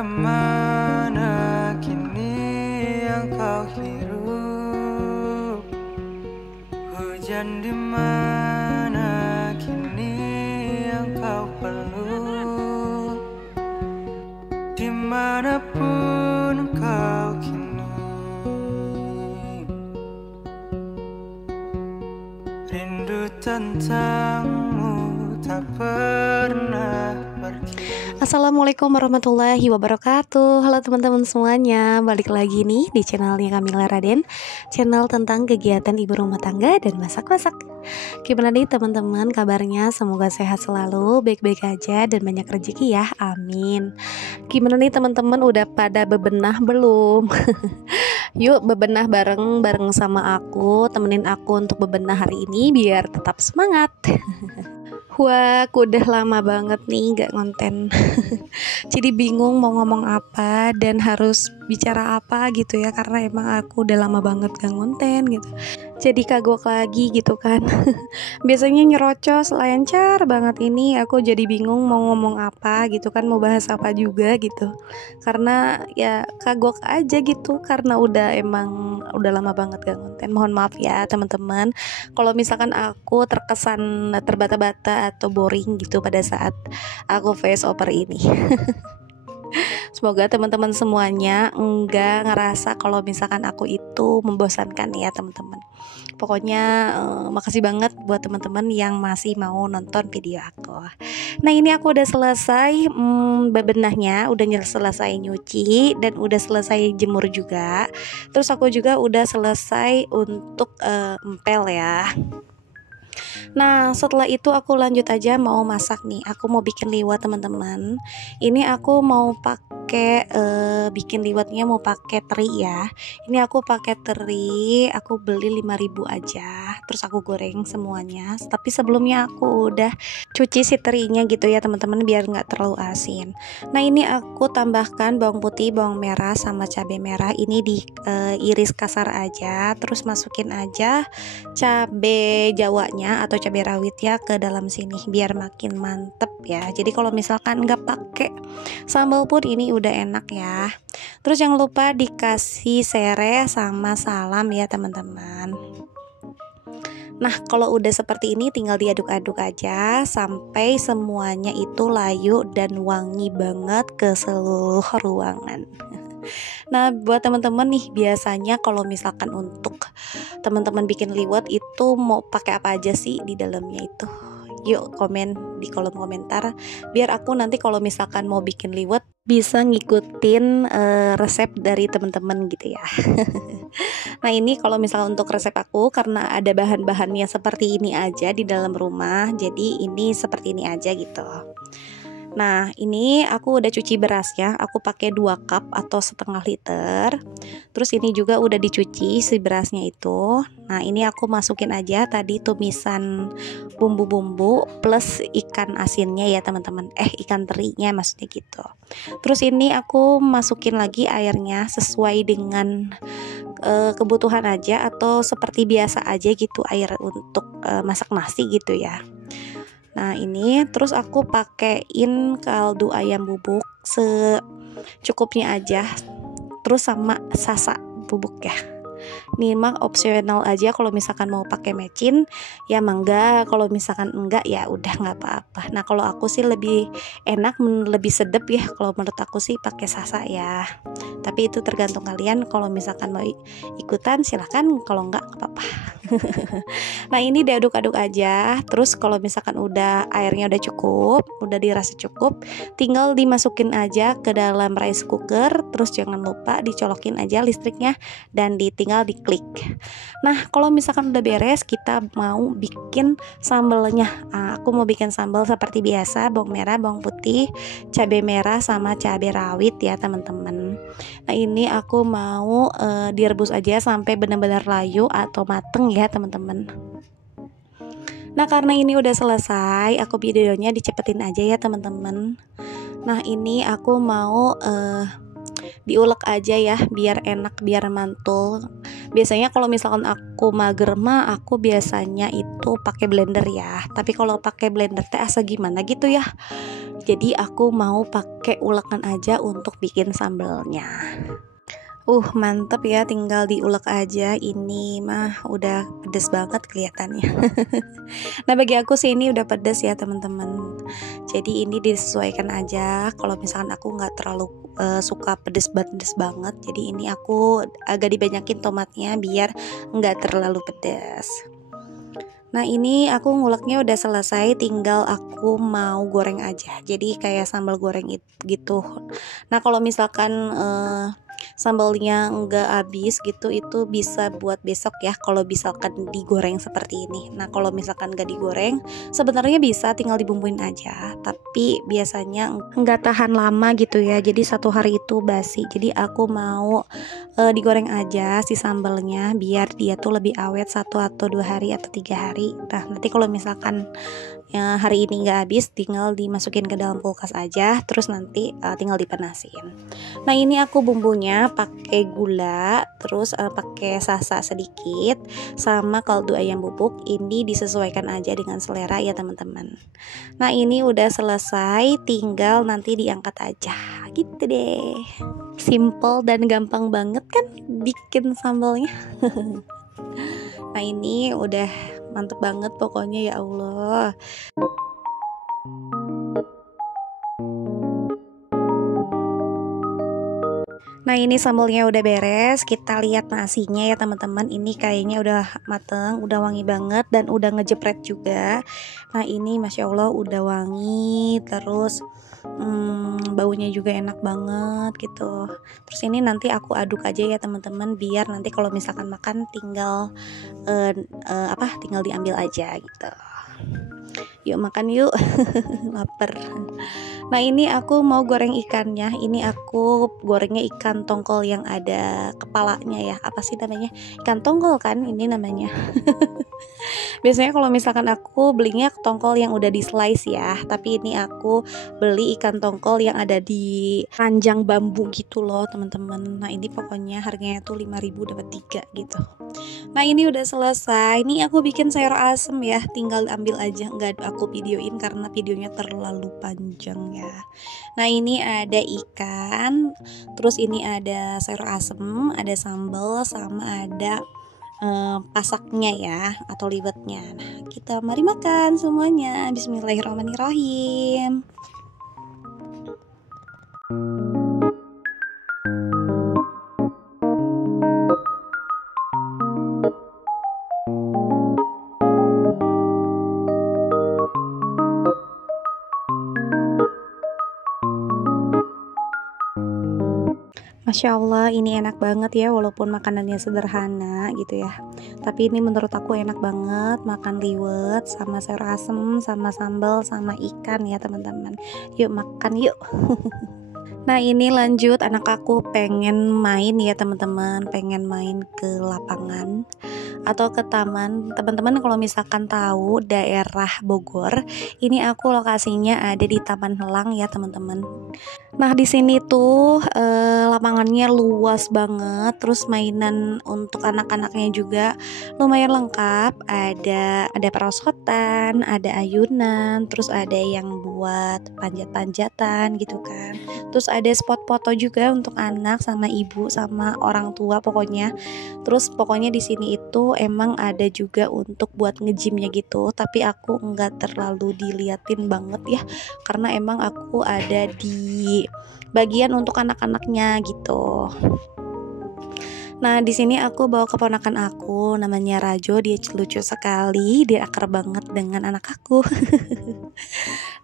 Dimana mana kini yang kau hirup? Hujan dimana kini yang kau peluk? Dimanapun kau kini, rindu tentangmu tak pernah pergi. Assalamualaikum warahmatullahi wabarakatuh. Halo teman-teman semuanya, balik lagi nih di channelnya Kamila Raden, channel tentang kegiatan ibu rumah tangga dan masak-masak. Gimana nih teman-teman kabarnya? Semoga sehat selalu, baik-baik aja dan banyak rezeki ya, amin. Gimana nih teman-teman, udah pada bebenah belum? Yuk bebenah bareng sama aku, temenin aku untuk bebenah hari ini biar tetap semangat. Wah, aku udah lama banget nih gak ngonten. Jadi bingung mau ngomong apa dan harus bicara apa gitu ya, karena emang aku udah lama banget gak ngonten gitu. Jadi kagok lagi gitu kan. Biasanya nyerocos lancar banget, ini aku jadi bingung mau ngomong apa gitu kan, mau bahas apa juga gitu. Karena ya kagok aja gitu, karena udah lama banget gak ngonten. Mohon maaf ya teman-teman kalau misalkan aku terkesan terbata-bata atau boring gitu pada saat aku voice over ini. Semoga teman-teman semuanya enggak ngerasa kalau misalkan aku itu membosankan ya teman-teman. Pokoknya makasih banget buat teman-teman yang masih mau nonton video aku. Nah ini aku udah selesai bebenahnya, udah selesai nyuci dan udah selesai jemur juga. Terus aku juga udah selesai untuk empel ya. Nah setelah itu aku lanjut aja mau masak nih. Aku mau bikin liwet teman-teman. Ini aku mau pakai bikin liwetnya mau pakai teri ya. Ini aku pakai teri, aku beli 5.000 aja. Terus aku goreng semuanya. Tapi sebelumnya aku udah cuci si terinya gitu ya teman-teman, biar nggak terlalu asin. Nah ini aku tambahkan bawang putih, bawang merah sama cabai merah. Ini diiris kasar aja. Terus masukin aja cabai jawanya atau cabai rawit ya ke dalam sini biar makin mantep ya. Jadi kalau misalkan nggak pakai sambal pun ini udah enak ya. Terus jangan lupa dikasih serai sama salam ya teman-teman. Nah kalau udah seperti ini tinggal diaduk-aduk aja sampai semuanya itu layu dan wangi banget ke seluruh ruangan. Nah buat teman-teman nih, biasanya kalau misalkan untuk teman-teman bikin liwet itu mau pakai apa aja sih di dalamnya itu? Yuk komen di kolom komentar biar aku nanti kalau misalkan mau bikin liwet bisa ngikutin resep dari teman-teman gitu ya. Nah ini kalau misalkan untuk resep aku, karena ada bahan-bahannya seperti ini aja di dalam rumah, jadi ini seperti ini aja gitu. Nah ini aku udah cuci berasnya, aku pakai 2 cup atau setengah liter. Terus ini juga udah dicuci si berasnya itu. Nah ini aku masukin aja tadi tumisan bumbu-bumbu plus ikan asinnya ya teman-teman, ikan terinya maksudnya gitu. Terus ini aku masukin lagi airnya sesuai dengan kebutuhan aja atau seperti biasa aja gitu, air untuk masak nasi gitu ya. Nah ini terus aku pakein kaldu ayam bubuk secukupnya aja, terus sama sasa bubuk ya. Ini mah opsional aja, kalau misalkan mau pakai mecin ya mangga, kalau misalkan enggak ya udah nggak apa-apa. Nah kalau aku sih lebih enak, lebih sedep ya kalau menurut aku sih pakai sasa ya. Tapi itu tergantung kalian, kalau misalkan mau ikutan silahkan, kalau enggak apa-apa. Nah ini diaduk-aduk aja. Terus kalau misalkan udah airnya udah cukup, udah dirasa cukup, tinggal dimasukin aja ke dalam rice cooker. Terus jangan lupa dicolokin aja listriknya dan tinggal diklik. Nah kalau misalkan udah beres, kita mau bikin sambalnya. Aku mau bikin sambal seperti biasa, bawang merah, bawang putih, cabai merah sama cabai rawit ya teman-teman. Nah ini aku mau direbus aja sampai benar-benar layu atau mateng ya teman-teman. Nah karena ini udah selesai, aku videonya dicepetin aja ya teman-teman. Nah ini aku mau diulek aja ya biar enak, biar mantul. Biasanya kalau misalkan aku mager mah aku biasanya itu pakai blender ya. Tapi kalau pakai blender teh asa gimana gitu ya. Jadi aku mau pakai ulekan aja untuk bikin sambelnya. Mantep ya, tinggal diulek aja. Ini mah udah pedes banget kelihatannya. Nah bagi aku sih ini udah pedes ya teman-teman. Jadi ini disesuaikan aja. Kalau misalkan aku nggak terlalu suka pedes banget, jadi ini aku agak dibanyakin tomatnya biar nggak terlalu pedes. Nah ini aku nguleknya udah selesai, tinggal aku mau goreng aja. Jadi kayak sambal goreng gitu. Nah kalau misalkan sambalnya enggak habis gitu, itu bisa buat besok ya kalau misalkan digoreng seperti ini. Nah kalau misalkan enggak digoreng, sebenarnya bisa tinggal dibumbuin aja, tapi biasanya enggak tahan lama gitu ya, jadi satu hari itu basi. Jadi aku mau digoreng aja si sambalnya biar dia tuh lebih awet 1 atau 2 hari atau 3 hari. Nah nanti kalau misalkan hari ini nggak habis, tinggal dimasukin ke dalam kulkas aja, terus nanti tinggal dipanasin. Nah ini aku bumbunya pakai gula, terus pakai sasa sedikit, sama kaldu ayam bubuk. Ini disesuaikan aja dengan selera ya teman-teman. Nah ini udah selesai, tinggal nanti diangkat aja, gitu deh. Simple dan gampang banget kan bikin sambalnya. Nah ini udah mantep banget pokoknya, ya Allah. Nah ini sambalnya udah beres, kita lihat nasinya ya teman-teman. Ini kayaknya udah mateng, udah wangi banget dan udah ngejepret juga. Nah ini Masya Allah udah wangi, terus baunya juga enak banget gitu. Terus ini nanti aku aduk aja ya teman-teman, biar nanti kalau misalkan makan tinggal tinggal diambil aja gitu. Yuk makan yuk. Lapar. Nah ini aku mau goreng ikannya. Ini aku gorengnya ikan tongkol yang ada kepalanya ya. Apa sih namanya? Ikan tongkol kan ini namanya. Biasanya kalau misalkan aku belinya tongkol yang udah di slice ya, tapi ini aku beli ikan tongkol yang ada di ranjang bambu gitu loh teman-teman. Nah ini pokoknya harganya tuh 5.000 dapat 3 gitu. Nah ini udah selesai. Ini aku bikin sayur asem ya, tinggal ambil aja. Nggak aku videoin karena videonya terlalu panjang ya. Nah ini ada ikan, terus ini ada sayur asem, ada sambal, sama ada pasaknya ya, atau liwetnya. Nah kita mari makan semuanya. Bismillahirrahmanirrahim. Masya Allah ini enak banget ya, walaupun makanannya sederhana gitu ya, tapi ini menurut aku enak banget. Makan liwet sama sayur asem sama sambal sama ikan ya teman-teman. Yuk makan yuk. Nah ini lanjut, anak aku pengen main ya teman-teman, pengen main ke lapangan atau ke taman. Teman-teman kalau misalkan tahu daerah Bogor, ini aku lokasinya ada di Taman Helang ya teman-teman. Nah di sini tuh lapangannya luas banget, terus mainan untuk anak-anaknya juga lumayan lengkap. Ada perosotan, ada ayunan, terus ada yang buat panjat-panjatan gitu kan. Terus ada spot foto juga untuk anak sama ibu sama orang tua pokoknya. Terus pokoknya di sini itu emang ada juga untuk buat nge-gymnya gitu, tapi aku nggak terlalu diliatin banget ya, karena emang aku ada di bagian untuk anak-anaknya gitu. Nah di sini aku bawa keponakan aku, namanya Rajo. Dia lucu sekali, dia akrab banget dengan anak aku.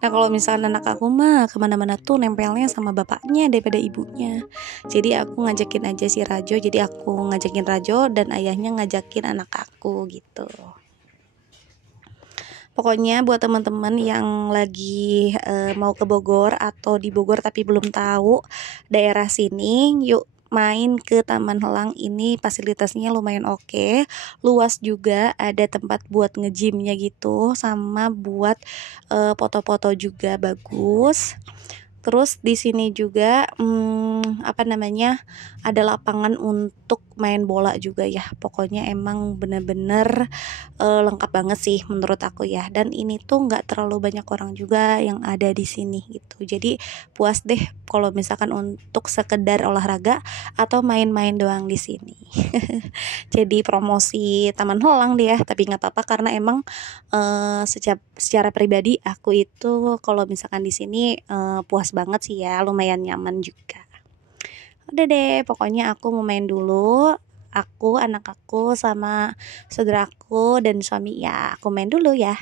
Nah kalau misalkan anak aku mah kemana-mana tuh nempelnya sama bapaknya daripada ibunya. Jadi aku ngajakin aja si Rajo. Jadi aku ngajakin Rajo dan ayahnya ngajakin anak aku gitu. Pokoknya buat teman-teman yang lagi mau ke Bogor atau di Bogor tapi belum tahu daerah sini, yuk main ke Taman Helang. Ini fasilitasnya lumayan oke, luas juga, ada tempat buat nge-gymnya gitu, sama buat foto-foto juga bagus. Terus di sini juga ada lapangan untuk main bola juga ya. Pokoknya emang bener-bener lengkap banget sih menurut aku ya. Dan ini tuh nggak terlalu banyak orang juga yang ada di sini gitu. Jadi puas deh kalau misalkan untuk sekedar olahraga atau main-main doang di sini. Jadi promosi Taman Helang dia, tapi nggak apa-apa karena emang secara pribadi aku itu kalau misalkan di sini puas banget sih ya, lumayan nyaman juga. Udah deh, pokoknya aku mau main dulu. Aku, anak aku, sama saudaraku dan suami ya. Aku main dulu ya.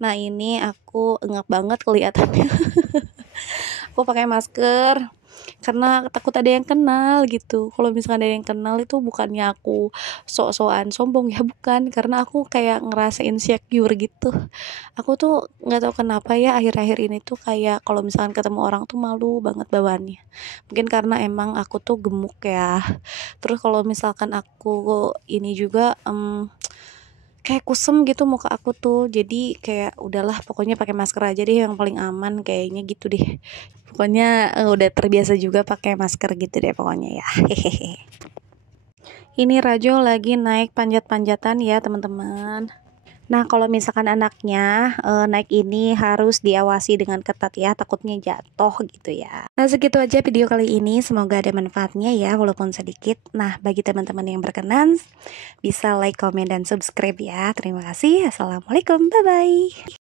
Nah ini aku engap banget kelihatannya. Aku pakai masker karena takut ada yang kenal gitu. Kalau misalkan ada yang kenal itu bukannya aku sok-sokan sombong ya, bukan, karena aku kayak ngerasa insecure gitu. Aku tuh nggak tahu kenapa ya akhir-akhir ini tuh kayak kalau misalkan ketemu orang tuh malu banget bawaannya. Mungkin karena emang aku tuh gemuk ya. Terus kalau misalkan aku ini juga kayak kusem gitu muka aku tuh, jadi kayak udahlah pokoknya pakai masker aja deh yang paling aman kayaknya gitu deh. Pokoknya udah terbiasa juga pakai masker gitu deh pokoknya ya. Hehehe. Ini Rajo lagi naik panjat-panjatan ya teman-teman. Nah kalau misalkan anaknya naik ini harus diawasi dengan ketat ya, takutnya jatuh gitu ya. Nah segitu aja video kali ini, semoga ada manfaatnya ya walaupun sedikit. Nah bagi teman-teman yang berkenan bisa like, komen, dan subscribe ya. Terima kasih. Assalamualaikum, bye-bye.